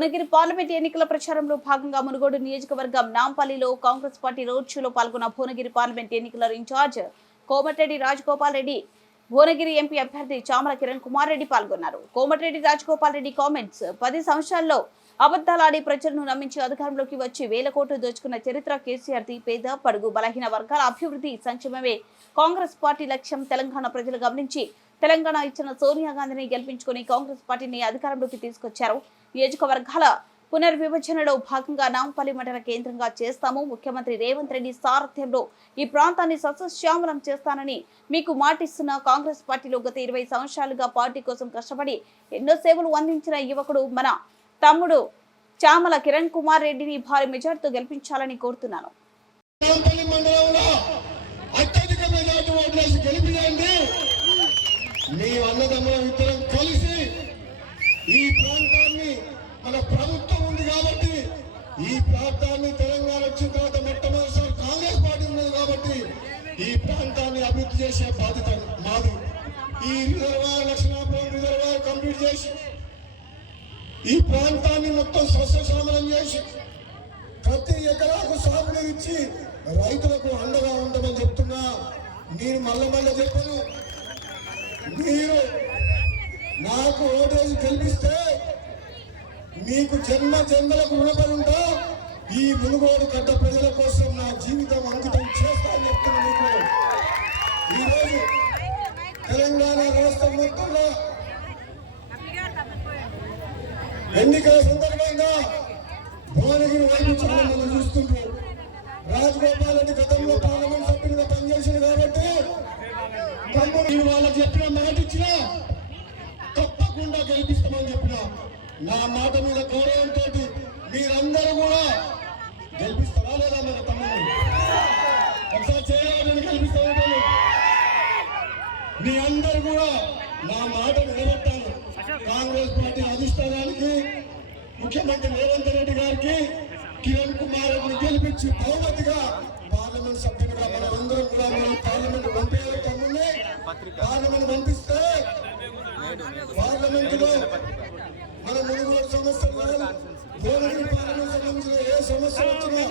Bhuvanagiri parliament ఎన్నికల ప్రచారంలో భాగంగా మునుగోడు నియోజకవర్గం నాంపల్లిలో కాంగ్రెస్ పార్టీ రోడ్ షోలో పాల్గొన్న భువనగిరి పార్లమెంట్ ఎన్నికల ఇన్ఛార్జ్ కోమటిరెడ్డి రాజగోపాల్ రెడ్డి భువనగిరి ఎంపీ అభ్యర్థి చామల కిరణ్ కుమార్ రెడ్డి పాల్గొన్నారు. కోమటిరెడ్డి రాజగోపాల్ రెడ్డి కామెంట్స్ పది సంవత్సరాల్లో అబద్ధాలాడి ప్రజలను నమ్మించి అధికారంలోకి వచ్చి వేల కోట్లు దోచుకున్న చరిత్ర కేసీఆర్ పేద పడుగు బలహీన వర్గాల అభివృద్ధి సంక్షేమమే కాంగ్రెస్ పార్టీ లక్ష్యం. తెలంగాణ ప్రజలు గమనించి తెలంగాణ ఇచ్చిన సోనియా గాంధీని గెలిపించుకుని కాంగ్రెస్ పార్టీని అధికారంలోకి తీసుకొచ్చారు. నియోజకవర్గాల పునర్విభజనలో భాగంగా నాంపల్లి మండల కేంద్రంగా చేస్తాము. ముఖ్యమంత్రి రేవంత్ రెడ్డి సారథ్యంలో ఈ ప్రాంతాన్ని సస్యశ్యామలం చేస్తానని మీకు మాటిస్తున్న కాంగ్రెస్ పార్టీలో గత ఇరవై సంవత్సరాలుగా పార్టీ కోసం కష్టపడి ఎన్నో సేవలు అందించిన యువకుడు మన తమ్ముడు చామల కిరణ్ కుమార్ రెడ్డిని భారీ మెజార్టీతో గెలిపించాలని కోరుతున్నాను. మీ అన్నదమ్ముల కలిసి ఈ ప్రాంతాన్ని మన ప్రభుత్వం ఉంది కాబట్టి ఈ ప్రాంతాన్ని తెలంగాణ వచ్చిన తర్వాత మొట్టమొదటిసారి కాంగ్రెస్ పార్టీ ఉన్నది కాబట్టి ఈ ప్రాంతాన్ని అభివృద్ధి చేసే బాధ్యత మాది. ఈ రిజర్వాయర్ లక్షణాపురం రిజర్వాయర్ కంప్లీట్ చేసి ఈ ప్రాంతాన్ని మొత్తం సస్యశ్యామలం చేసి ప్రతి ఎకరాకు సాగునీరు ఇచ్చి రైతులకు అండగా ఉండమని చెప్తున్నా. నేను మల్ల మల్ల చెప్పను. మీరు నాకు ఓటేసి గెలిపిస్తే మీకు జన్మ జన్మలకు రుణపడి ఉంటా ఈ మునుగోడు గడ్డ ప్రజల కోసం నా జీవితం అంకితం చేస్తా అని చెప్తున్నా మీకు ఈరోజు తెలంగాణ రాష్ట్రం మొత్తంలో ఎన్నికల సందర్భంగా భువనగిరి వైపు చాలా మంది చూస్తుంటారు రాజగోపాల్ రెడ్డి గతంలో పార్లమెంట్ సభ్యులుగా పనిచేసింది కాబట్టి తమ్ముడు వాళ్ళకి చెప్పిన మాట ఇచ్చిన తప్పకుండా గెలిపిస్తామని చెప్పిన నా మాట మీద గౌరవంతో మీరందరూ కూడా గెలిపిస్తారా లేదా మన తమ్ముడు. ఒకసారి చేయాలని గెలిపిస్తామని మీ అందరు కూడా నా మాట నిలబెట్టాను కాంగ్రెస్ పార్టీ అధిష్టానానికి ముఖ్యమంత్రి రేవంత్ రెడ్డి గారికి కిరణ్ కుమార్ రెడ్డిని గెలిపించి బహుమతిగా పార్లమెంట్ సభ్యునిగా మనం అందరం కూడా మనం పార్లమెంట్ పంపేయాలి తమ్ముడిని. పార్లమెంట్ పంపిస్తే పార్లమెంట్లో సమస్యలు సంబంధించిన ఏ సమస్య వచ్చినా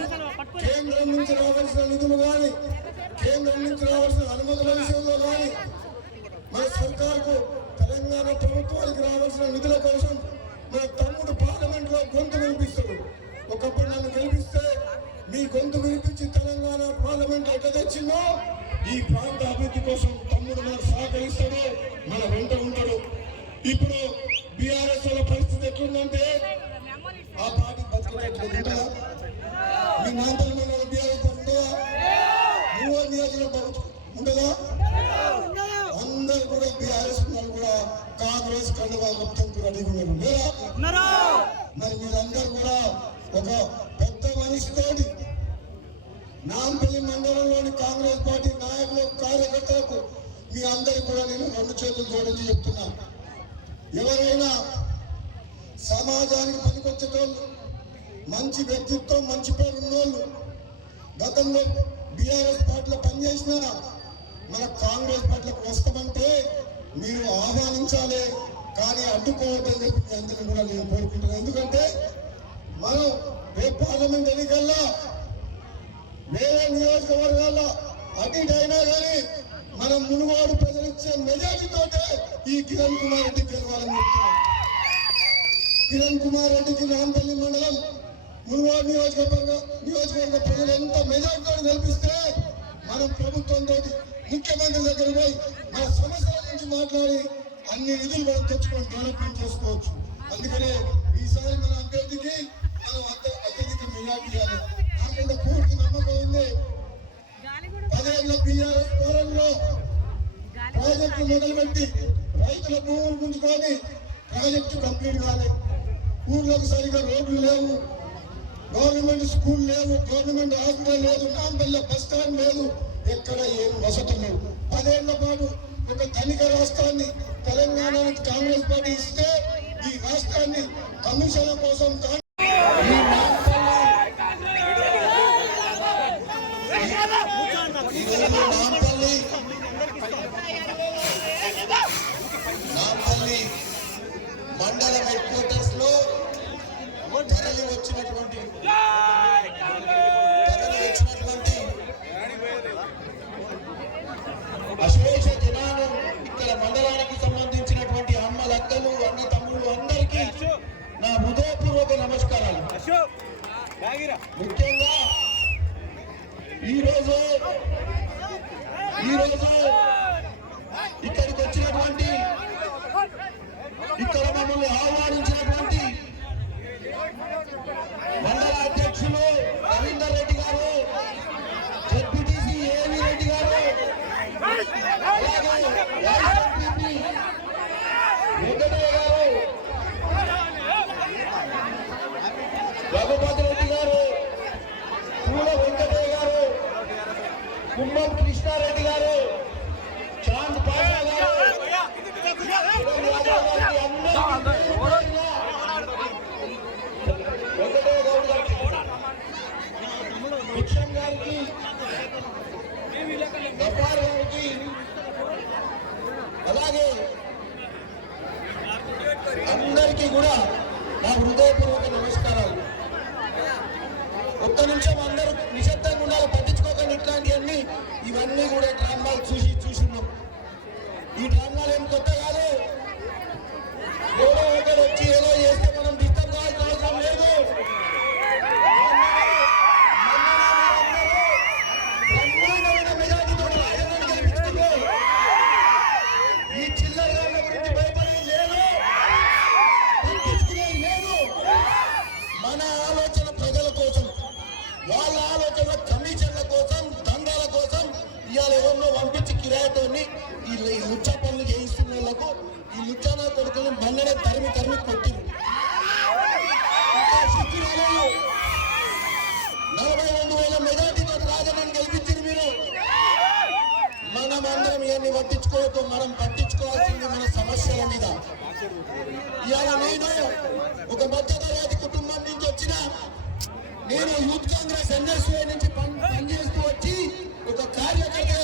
కేంద్రం నుంచి రావాల్సిన నిధులు కానీ కేంద్రం నుంచి రావాల్సిన అనుమతుల విషయంలో కానీ మన సర్కార్కు తెలంగాణ ప్రభుత్వానికి రావాల్సిన నిధుల కోసం మన తమ్ముడు పార్లమెంట్లో గొంతు వినిపిస్తాడు ఒకప్పుడు నన్ను గెలిపిస్తే మీ గొంతు వినిపించి తెలంగాణ పార్లమెంట్ ఎట్లా తెచ్చిందో ఈ ప్రాంత అభివృద్ధి కోసం తమ్ముడు మనకు సహకరిస్తాడు. మన వెంట ఉంటాడు. ఇప్పుడు బీఆర్ఎస్ వాళ్ళ పరిస్థితి ఎట్లుందంటే ఆ పార్టీ బతుకున్నట్టు మీ బీఆర్ఎస్ ఉంటుందా నువ్వు నియోజకవర్గం ఉండదా? అందరు కూడా బీఆర్ఎస్ వాళ్ళు కూడా కాంగ్రెస్ కండువా మొత్తం రెడీగా ఉన్నారు? మరి మీరందరూ కూడా ఒక పెద్ద మనిషితోటి నాంపల్లి మండలంలోని కాంగ్రెస్ పార్టీ నాయకులు కార్యకర్తలకు మీ అందరికి కూడా నేను రెండు చేతులు జోడించి చెప్తున్నా. ఎవరైనా సమాజానికి పనికొచ్చేటోళ్ళు. మంచి వ్యక్తిత్వం మంచి పేరు ఉన్నోళ్ళు గతంలో బీఆర్ఎస్ పార్టీలో పనిచేసిన మన కాంగ్రెస్ పార్టీలకు వస్తామంటే మీరు ఆహ్వానించాలి. కానీ అడ్డుకోవద్దని చెప్పి మీ అందరిని కూడా నేను కోరుకుంటున్నాను. ఎందుకంటే మనం రేపు పార్లమెంట్ ఎన్నికల్లో వేరే నియోజకవర్గాల్లో అటు అయినా కానీ మనం మునుగోడు ప్రజలు ఇచ్చే ఈ కిరణ్ కుమార్ రెడ్డి గెలవాలని చెప్తున్నాం. కిరణ్ కుమార్ రెడ్డికి రాంపల్లి మండలం మునుగోడు నియోజకవర్గ నియోజకవర్గ ప్రజలు ఎంత మెజార్టీతో కల్పిస్తే మనం ప్రభుత్వంతో ముఖ్యమంత్రి దగ్గర పోయి మన సమస్యల నుంచి మాట్లాడి అన్ని నిధులు మనం తెచ్చుకొని డెవలప్మెంట్ చేసుకోవచ్చు. అందుకనే ఈసారి మన అభ్యర్థికి మనం అంత అత్యధిక మెజార్టీ ఇవ్వాలి. నాకంటే పూర్తి నమ్మకం ఉంది. పదేళ్ళ బీఆర్ఎస్ పోరంలో ప్రాజెక్టు మొదలుపెట్టి రైతుల భూములు గుంజుకొని ప్రాజెక్టు కంప్లీట్ కాలేదు ఊర్లోకి సరిగా రోడ్లు లేవు. గవర్నమెంట్ స్కూల్ లేవు గవర్నమెంట్ హాస్పిటల్ లేదు నాంపల్లి బస్ స్టాండ్ లేదు. ఎక్కడ ఏం వసతులు లేవు. పదేళ్ళ పాటు ఒక ధనిక రాష్ట్రాన్ని తెలంగాణకి కాంగ్రెస్ పార్టీ ఇస్తే ఈ రాష్ట్రాన్ని కమిషన్ల కోసం నాంపల్లి. నాంపల్లి మండలం హెడ్ తరలి వచ్చినటువంటి తరలి వచ్చినటువంటి అశేష జనాలు ఇక్కడ మండలానికి సంబంధించినటువంటి అమ్మలు అక్కలు అన్న తమ్ముళ్ళు అందరికీ నా హృదయపూర్వక నమస్కారాలు. ముఖ్యంగా ఈరోజు ఈరోజు ఇక్కడికి వచ్చినటువంటి ఇక్కడ మమ్మల్ని ఆహ్వానించినటువంటి అలాగే అందరికీ కూడా నా హృదయపూర్వక నమస్కారాలు. ఒక్క నిమిషం అందరూ నిశ్శబ్దంగా ఉండాలి పట్టించుకోకండి ఇట్లాంటివన్నీ. ఇవన్నీ కూడా డ్రామాలు చూసి చూస్తున్నాం ఈ డ్రామాలు ఏం కొత్త ఈ ఈ పనులు చేయిస్తున్న వాళ్ళకు. ఈ లుచ్చానా కొడుకులు మన్ననే తరిమి తరిమి కొట్టిరు నలభై రెండు వేల మెజార్టీతో రాజధాని గెలిపించారు మీరు. మనం అందరం ఇవన్నీ పట్టించుకోవద్దు మనం పట్టించుకోవాల్సింది మన సమస్యల మీద. ఇవాళ నేను ఒక మధ్యతరగతి కుటుంబం నుంచి వచ్చిన నేను యూత్ కాంగ్రెస్ ఎన్ఎస్ఏ నుంచి పనిచేస్తూ వచ్చి ఒక కార్యకర్త